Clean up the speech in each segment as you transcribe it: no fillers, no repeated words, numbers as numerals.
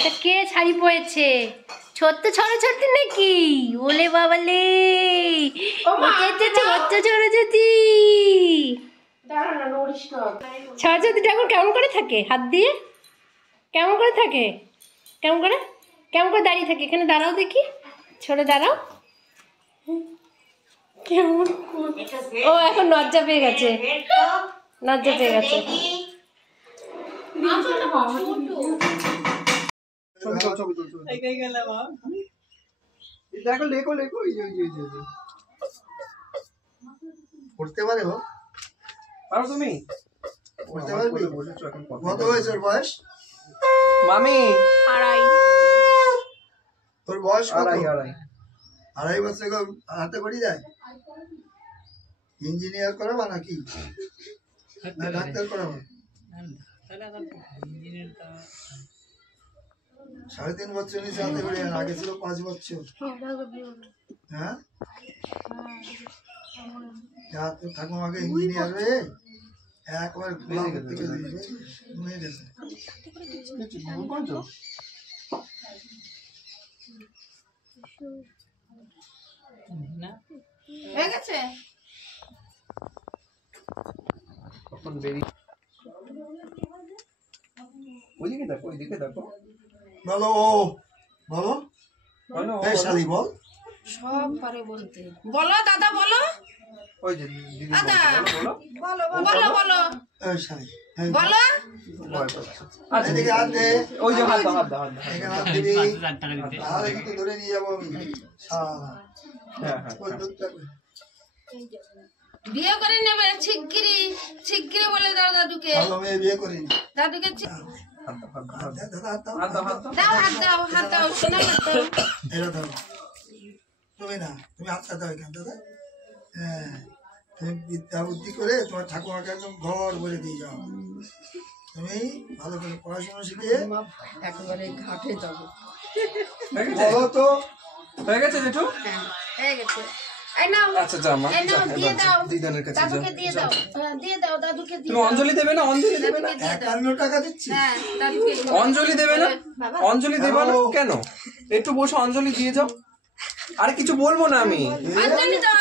এটা কে শাড়ি পরেছে? ছোট্ট সরস্বতী নাকি? ওলে বাবালে, এটা ছোট্ট সরস্বতী। সরস্বতী ঠাকুর কেমন করে থাকে? হাত দিয়ে কেমন করে থাকে? কেমন করে দাঁড়িয়ে থাকে? এখানে দাঁড়াও দেখি, ছোটে দাঁড়াও। কেমন? ও এখন লজ্জা পেয়ে গেছে, লজ্জা পেয়ে গেছে। পড়তে পারে ও? পারো তুমি? পড়তে পারবি? কত হয়েছে ওর বয়স? মামি তোর বয়স কত? আড়াই। 2.5 বছর হাতে করি যায়? ইঞ্জিনিয়ার করাবা নাকি না ডাক্তার করাবা? 3.5 বছর নিচে হাতে করি, আগে ছিল 5 বছর। হ্যাঁ, তোর ঠাকুমাকে ইঞ্জিনিয়ার হয়ে একবার ঘুরে গেছে। হয়ে গেছে। কখন বেরিয়ে ওইদিকে দেখো বলো বলো এই শালি বল। সব পারে বলতে। বলো দাদা, বলো। ওই যে দিদি দাদা বলো বলো এই শালি বলো। এদিকে হাত দে। ওই যে হাত দাও এখানে হাত দিবি, তাহলে কিন্তু ধরে নিয়ে যাবো আমি সারা। হ্যাঁ ওই দুধটা কই? বিয়ে করে নেবে শিগগিরি বলে দাও দাদুকে। ভালো মেয়ে বিয়ে করিনি। দাদুকে হাত দাও, হাত দাও। হাত দাও শোনা তো। এটা দাও। তুমি না, তুমি হাতটা দাও এখান থেকে। হ্যাঁ, তুমি বিদ্যা বুদ্ধি করে তোমার ঠাকুমাকে একদম ঘর বলে দিয়ে যাও। তুমি ভালো করে পড়াশোনা শিখে একেবারে ঘাটে যাবো। বলো তো। হয়ে গেছে জেঠু? হয়ে গেছে। এই নাও, আচ্ছা যা মা, এই নাও, দিয়ে দাও দিদানের কাছে দাদুকে, দিয়ে দাও। হ্যাঁ, দিয়ে দাও দাদুকে, দিয়ে তুমি দাও। অঞ্জলি দেবে না? 51 টাকা দিচ্ছি। হ্যাঁ, দাদুকে অঞ্জলি দেবে না? অঞ্জলি দেবে না কেন? একটু বসে অঞ্জলি দিয়ে যাও। আরে কিছু বলবো না আমি। অঞ্জলি দাও।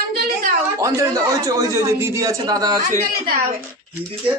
অঞ্জলি দাও। ওই যে দিদি আছে, দাদা আছে। অঞ্জলি দাও। দিদিকে